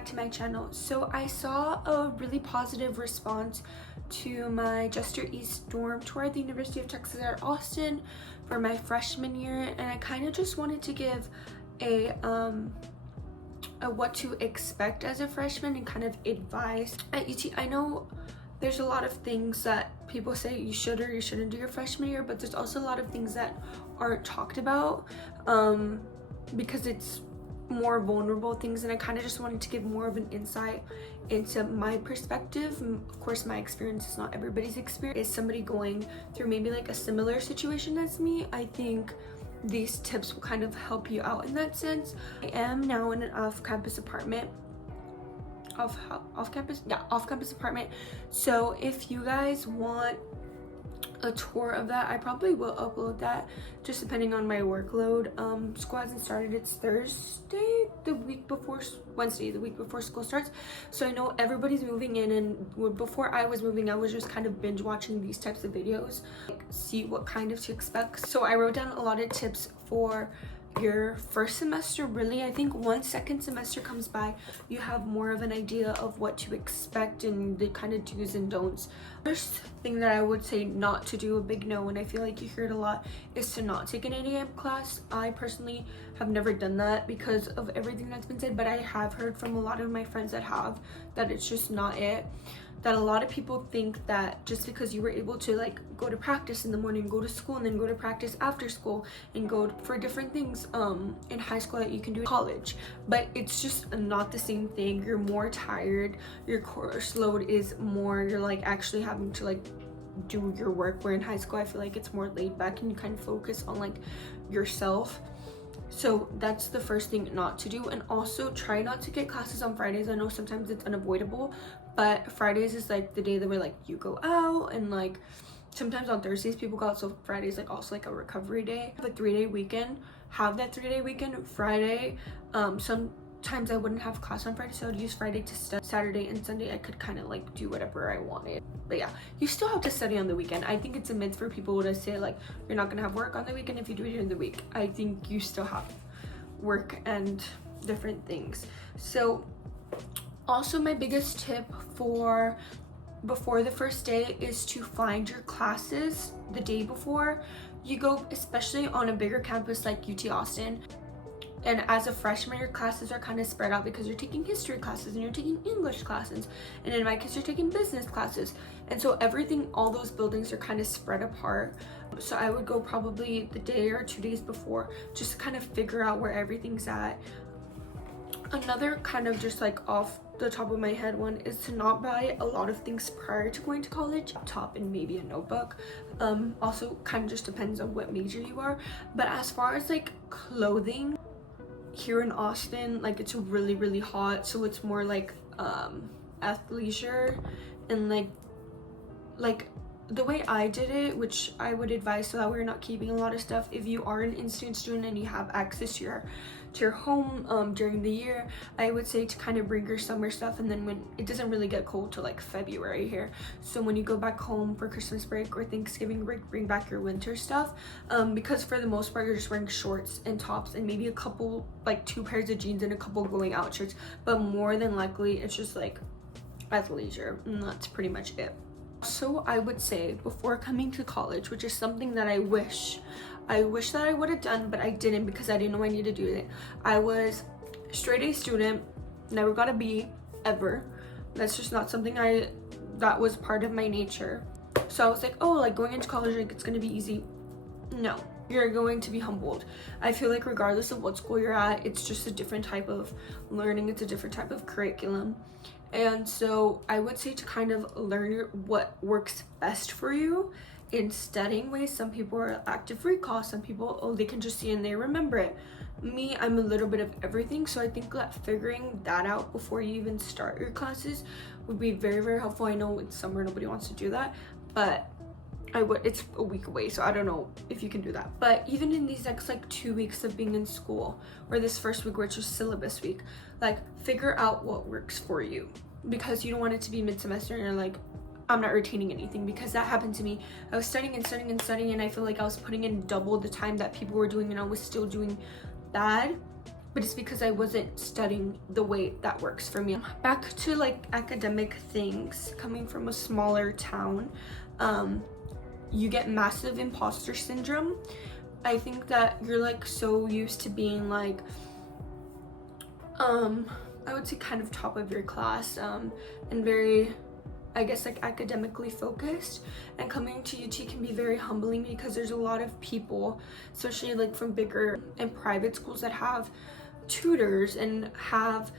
back to my channel. So I saw a really positive response to my Just Your East dorm tour at the University of Texas at Austin for my freshman year, and I kind of just wanted to give a what to expect as a freshman and kind of advice at UT. I know there's a lot of things that people say you should or you shouldn't do your freshman year, but there's also a lot of things that aren't talked about because it's more vulnerable things, and I kind of just wanted to give more of an insight into my perspective. Of course, my experience is not everybody's experience. Is somebody going through maybe like a similar situation as me, I think these tips will kind of help you out in that sense. I am now in an off-campus apartment. Off-campus apartment. So if you guys want a tour of that, I probably will upload that, just depending on my workload. School hasn't started. It's Thursday, Wednesday, the week before school starts. So I know everybody's moving in, and before I was moving, I was just kind of binge watching these types of videos, like, see what kind of to expect. So I wrote down a lot of tips for your first semester. Really, I think once second semester comes by, you have more of an idea of what to expect and the kind of do's and don'ts. First thing that I would say not to do, a big no, and I feel like you hear it a lot, is to not take an 8 a.m. class. I personally have never done that because of everything that's been said, but I have heard from a lot of my friends that have, that it's just not it. That a lot of people think that just because you were able to like go to practice in the morning, go to school, and then go to practice after school and go for different things in high school, that you can do in college, but it's just not the same thing. You're more tired, your course load is more, you're like actually having to like do your work, where in high school I feel like it's more laid back and you kind of focus on like yourself. So that's the first thing not to do. And also try not to get classes on Fridays. I know sometimes it's unavoidable, but Fridays is like the day that we're like, you go out, and like sometimes on Thursdays people go out, so Friday's like also like a recovery day. Have a 3-day weekend, have that 3-day weekend. Friday, sometimes I wouldn't have class on Friday, so I'd use Friday to study. Saturday and Sunday I could kind of like do whatever I wanted. But yeah, you still have to study on the weekend. I think it's a myth for people to say like you're not gonna have work on the weekend if you do it during the week. I think you still have work and different things. So also my biggest tip for before the first day is to find your classes the day before you go, especially on a bigger campus like UT Austin. And as a freshman, your classes are kind of spread out because you're taking history classes and you're taking English classes, and in my case you're taking business classes, and so everything, all those buildings are kind of spread apart. So I would go probably the day or 2 days before, just to kind of figure out where everything's at. Another kind of just like off the top of my head one is to not buy a lot of things prior to going to college. Laptop and maybe a notebook. Also kind of just depends on what major you are. But as far as like clothing, here in Austin, like it's really hot, so it's more like athleisure, and like the way I did it, which I would advise so that we're not keeping a lot of stuff. If you are an in-student student and you have access to your home during the year, I would say to kind of bring your summer stuff, and then when it doesn't really get cold till like February here, so when you go back home for Christmas break or Thanksgiving break, bring back your winter stuff, because for the most part you're just wearing shorts and tops and maybe a couple, like 2 pairs of jeans and a couple going out shirts, but more than likely it's just like athleisure, and that's pretty much it. So I would say before coming to college, which is something that I wish that I would have done, but I didn't because I didn't know I needed to do it. I was a straight A student, never got a B ever. That's just not something that was part of my nature. So I was like, oh, like going into college, like it's gonna be easy. No, you're going to be humbled. I feel like regardless of what school you're at, it's just a different type of learning. It's a different type of curriculum. And so I would say to kind of learn what works best for you in studying ways. Some people are active recall, some people, oh, they can just see and they remember it. Me, I'm a little bit of everything, so I think that figuring that out before you even start your classes would be very helpful. I know it's summer, nobody wants to do that, but it's a week away, so I don't know if you can do that. But even in these next like 2 weeks of being in school, or this first week, which is syllabus week, like figure out what works for you, because you don't want it to be mid-semester and you're like, I'm not retaining anything, because that happened to me. I was studying and I feel like I was putting in double the time that people were doing and I was still doing bad. but it's because I wasn't studying the way that works for me. Back to like academic things, coming from a smaller town, you get massive imposter syndrome. I think that you're like so used to being like I would say kind of top of your class, and very, I guess, like academically focused, and coming to UT can be very humbling because there's a lot of people, especially like from bigger and private schools, that have tutors and have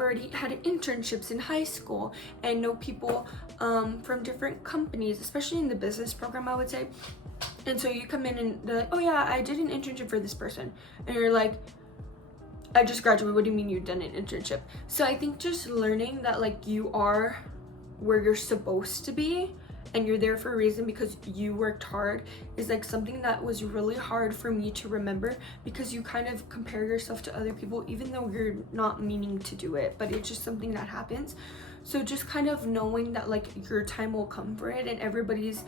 already had internships in high school and know people from different companies, especially in the business program, I would say. And so you come in and they're like, oh yeah, I did an internship for this person, and you're like, I just graduated, what do you mean you've done an internship? So I think just learning that like you are where you're supposed to be and you're there for a reason because you worked hard is like something that was really hard for me to remember, because you kind of compare yourself to other people even though you're not meaning to do it, but it's just something that happens. So just kind of knowing that like your time will come for it, and everybody's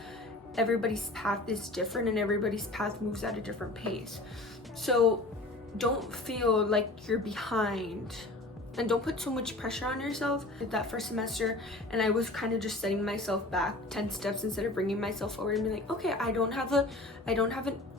path is different and everybody's path moves at a different pace. So don't feel like you're behind, and don't put so much pressure on yourself. That first semester, and I was kind of just setting myself back 10 steps instead of bringing myself forward and being like, okay, I don't have an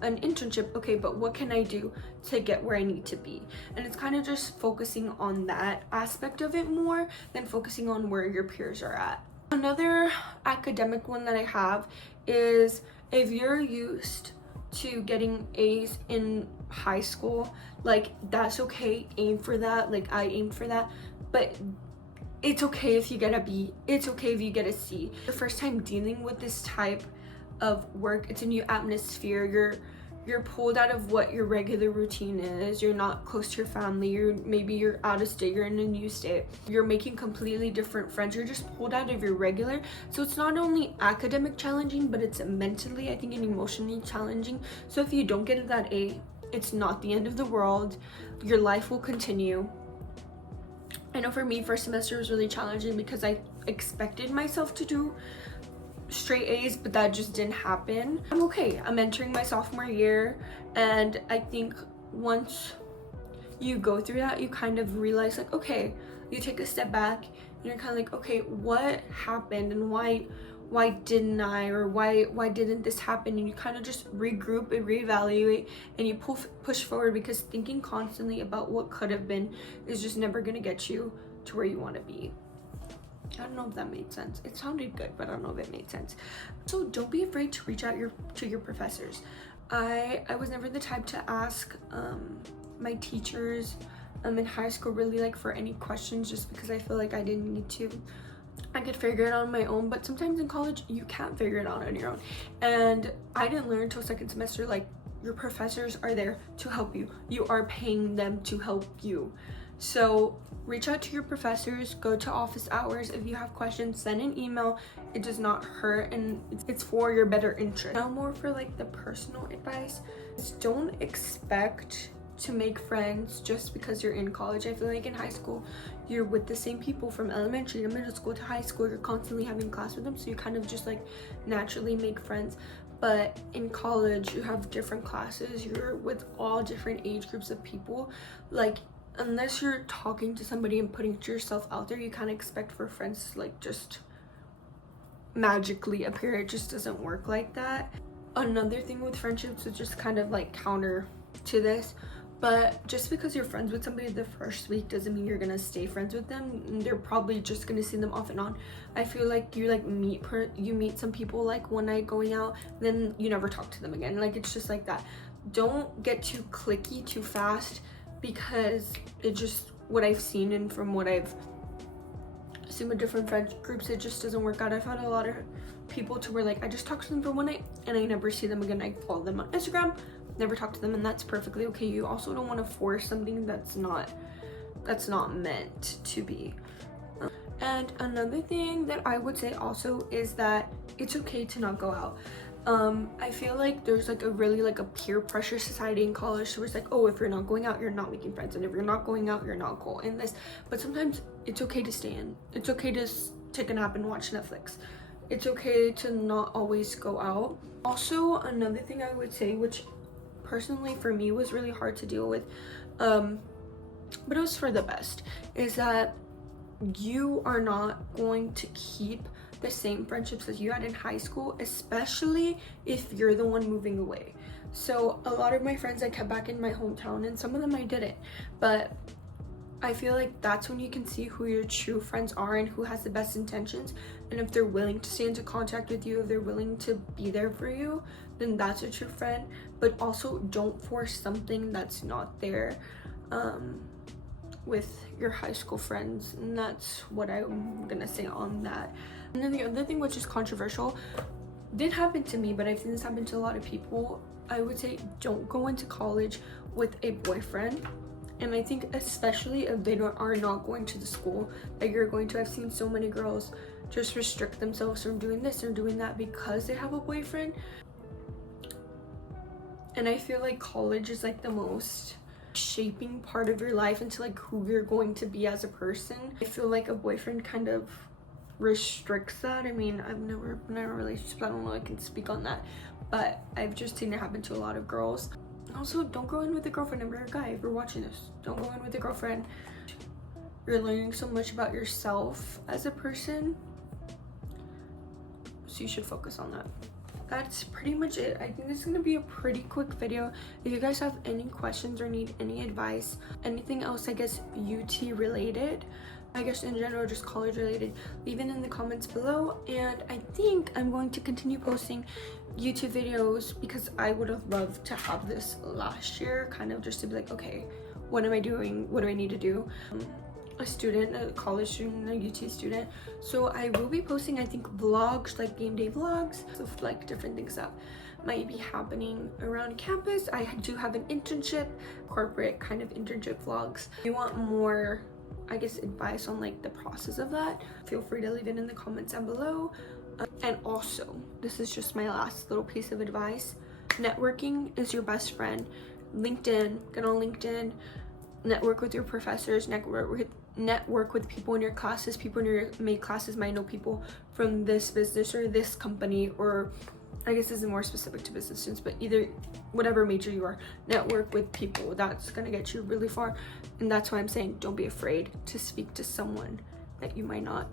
internship, okay, but what can I do to get where I need to be? And it's kind of just focusing on that aspect of it more than focusing on where your peers are at. Another academic one that I have is, if you're used to getting A's in high school, like that's okay, aim for that. Like I aimed for that, but it's okay if you get a B, it's okay if you get a C. The first time dealing with this type of work, it's a new atmosphere, you're pulled out of what your regular routine is, you're not close to your family, maybe you're out of state, you're in a new state, you're making completely different friends, you're just pulled out of your regular. So it's not only academic challenging, but it's mentally, I think, and emotionally challenging. So if you don't get that A, it's not the end of the world, your life will continue. I know for me, first semester was really challenging because I expected myself to do straight A's, but that just didn't happen. I'm okay, I'm entering my sophomore year, and I think once you go through that, you kind of realize like, okay, you take a step back and you're kind of like, okay, what happened and why didn't I, or why didn't this happen? And you kind of just regroup and reevaluate, and you push forward, because thinking constantly about what could have been is just never going to get you to where you want to be. I don't know if that made sense. It sounded good, but I don't know if it made sense. So don't be afraid to reach out to your professors. I was never the type to ask my teachers in high school really like for any questions, just because I feel like I didn't need to. I could figure it out on my own, but sometimes in college you can't figure it out on your own. And I didn't learn until second semester, like, your professors are there to help you. You are paying them to help you. So reach out to your professors, go to office hours. If you have questions, send an email. It does not hurt, and it's for your better interest. Now more for like the personal advice, don't expect to make friends just because you're in college. I feel like in high school you're with the same people from elementary to middle school to high school. You're constantly having class with them, so you kind of just like naturally make friends. But in college you have different classes, you're with all different age groups of people. Like, unless you're talking to somebody and putting yourself out there, you kind of expect for friends to like just magically appear. It just doesn't work like that. Another thing with friendships is just kind of like counter to this, but just because you're friends with somebody the first week doesn't mean you're gonna stay friends with them. They're probably just gonna see them off and on. I feel like you like meet some people like one night going out, then you never talk to them again. Like, it's just like that. Don't get too cliquey too fast, because it just, what I've seen and from what I've seen with different friend groups, it just doesn't work out. I've had a lot of people to where like I just talk to them for one night and I never see them again. I follow them on Instagram, never talk to them, and that's perfectly okay. You also don't want to force something that's not meant to be. And another thing that I would say also is that it's okay to not go out. I feel like there's like a really like a peer pressure society in college, so it's like, oh, if you're not going out, you're not making friends, and if you're not going out, you're not cool in this. But sometimes it's okay to stay in. It's okay to take a nap and watch Netflix. It's okay to not always go out. Also, another thing I would say, which personally for me was really hard to deal with, but it was for the best, is that you are not going to keep the same friendships as you had in high school, especially if you're the one moving away. So a lot of my friends I kept back in my hometown, and some of them I didn't, but I feel like that's when you can see who your true friends are and who has the best intentions, and if they're willing to stay into contact with you, if they're willing to be there for you, then that's a true friend. But also don't force something that's not there with your high school friends, and that's what I'm gonna say on that. And then the other thing, which is controversial, did happen to me, but I've seen this happen to a lot of people. I would say don't go into college with a boyfriend. And I think especially if they are not going to the school that you're going to. I've seen so many girls just restrict themselves from doing this or doing that because they have a boyfriend. And I feel like college is like the most shaping part of your life into like who you're going to be as a person. I feel like a boyfriend kind of restricts that. I mean, I've never been in a relationship, I don't know, I can speak on that, but I've just seen it happen to a lot of girls. Also, don't go in with a girlfriend if you're a guy. If you're watching this, don't go in with a girlfriend. You're learning so much about yourself as a person, so you should focus on that. That's pretty much it. I think this is gonna be a pretty quick video. If you guys have any questions or need any advice, anything else, I guess UT related, I guess in general just college related, leave it in the comments below. And I think I'm going to continue posting YouTube videos because I would have loved to have this last year, kind of just to be like, okay, what am I doing? What do I need to do? A student, a college student, a UT student. So I will be posting, I think, vlogs, like game day vlogs of like different things that might be happening around campus. I do have an internship, corporate kind of internship vlogs. If you want more, I guess, advice on like the process of that, feel free to leave it in the comments down below. And also, this is just my last little piece of advice. Networking is your best friend. LinkedIn, get on LinkedIn, network with your professors, network with people in your classes. People in your mate classes might know people from this business or this company, or I guess this is more specific to business students, but either whatever major you are, network with people. That's gonna get you really far. And that's why I'm saying don't be afraid to speak to someone that you might not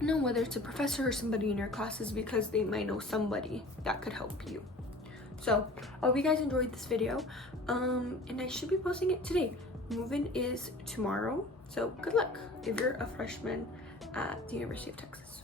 know, whether it's a professor or somebody in your classes, because they might know somebody that could help you. So I hope you guys enjoyed this video, and I should be posting it today. Move-in is tomorrow, so good luck if you're a freshman at the University of Texas.